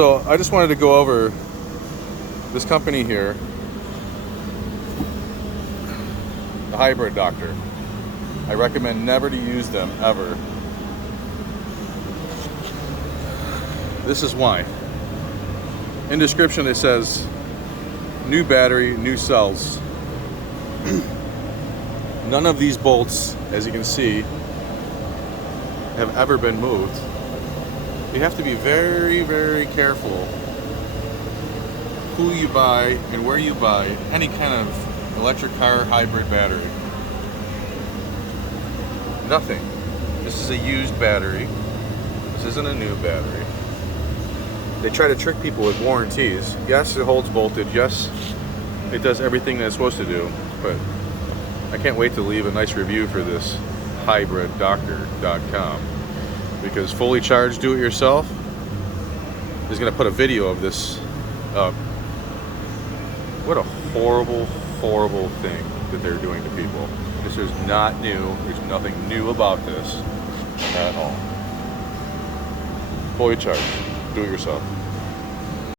So I just wanted to go over this company here, the Hybrid Doctor. I recommend never to use them ever. This is why. In description it says new battery, new cells. None of these bolts, as you can see, have ever been moved. You have to be very, very careful who you buy and where you buy any kind of electric car hybrid battery. Nothing. This is a used battery. This isn't a new battery. They try to trick people with warranties. Yes, it holds voltage. Yes, it does everything that it's supposed to do. But I can't wait to leave a nice review for this hybriddoctor.com, because Fully Charged Do It Yourself is going to put a video of this up. What a horrible, horrible thing that they're doing to people. This is not new. There's nothing new about this at all. Fully Charged. Do it yourself.